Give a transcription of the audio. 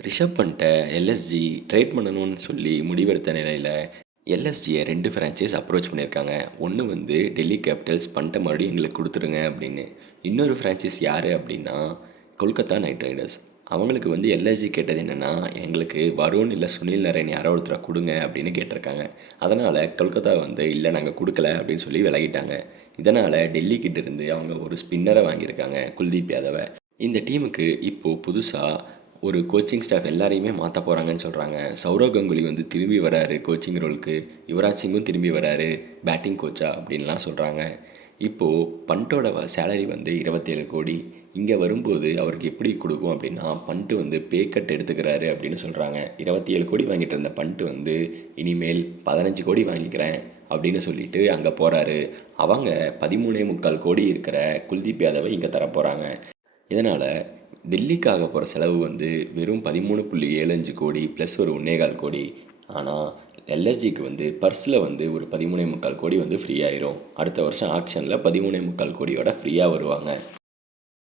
Rishabh பண்ட்ட LSG trade பண்ணணும்னு சொல்லி முடிவெடுத்த நிலையில, எல்எஸ்ஜிய 2 ஃபிரான்ச்சைஸ் அப்ரோச் பண்ணியிருக்காங்க. ஒண்ணு வந்து டெல்லி கேபிட்டல்ஸ் பண்ட்ட மறுபடியும் எங்களுக்கு குடுத்துருங்க அப்படின்னு. இன்னொரு ஃபிரான்ச்சைஸ் யாரு அப்படின்னா, கொல்கத்தா நைட் ரைடர்ஸ். அவங்களுக்கு வந்து எல்எஸ்ஜி கேட்டது என்னன்னா, எங்களுக்கு வருண் இல்ல சுனில் நரேன் யாரோ ஒருத்தர குடுங்க அப்படின்னு கேட்டிருக்காங்க. அதனால கொல்கத்தா வந்து இல்ல நாங்க குடுக்கல அப்படின்னு சொல்லி விலகிட்டாங்க. இதனால டெல்லி கிட்ட இருந்து அவங்க ஒரு ஸ்பின்னர வாங்கியிருக்காங்க, குல்தீப் யாதவ. இந்த டீமுக்கு இப்போ புதுசா ஒரு கோச்சிங் ஸ்டாஃப் எல்லாரையுமே மாற்ற போகிறாங்கன்னு சொல்கிறாங்க. சௌரவ் கங்குலி வந்து திரும்பி வராரு கோச்சிங் ரோலுக்கு. யுவராஜ் சிங்கும் திரும்பி வராரு பேட்டிங் கோச்சா அப்படின்லாம் சொல்கிறாங்க. இப்போது பண்ட்டோட சேலரி வந்து 27 கோடி. இங்கே வரும்போது அவருக்கு எப்படி கொடுக்கும் அப்படின்னா, பண்ட்டு வந்து பே கட் எடுத்துக்கிறாரு அப்படின்னு சொல்கிறாங்க. 27 கோடி வாங்கிட்டு இருந்த பண்ட்டு வந்து இனிமேல் 15 கோடி வாங்கிக்கிறேன் அப்படின்னு சொல்லிட்டு அங்கே போகிறாரு. அவங்க 13.25 கோடி இருக்கிற குல்தீப் யாதவை இங்கே தரப்போகிறாங்க. இதனால் டெல்லிக்காக போகிற செலவு வந்து வெறும் 13.75 கோடி ப்ளஸ் ஒரு 1.25 கோடி. ஆனால் எல்எஸ்ஜிக்கு வந்து பர்ஸில் வந்து ஒரு 13.25 கோடி வந்து ஃப்ரீ ஆயிரும். அடுத்த வருஷம் ஆக்ஷனில் 13.25 கோடியோட ஃப்ரீயாக வருவாங்க.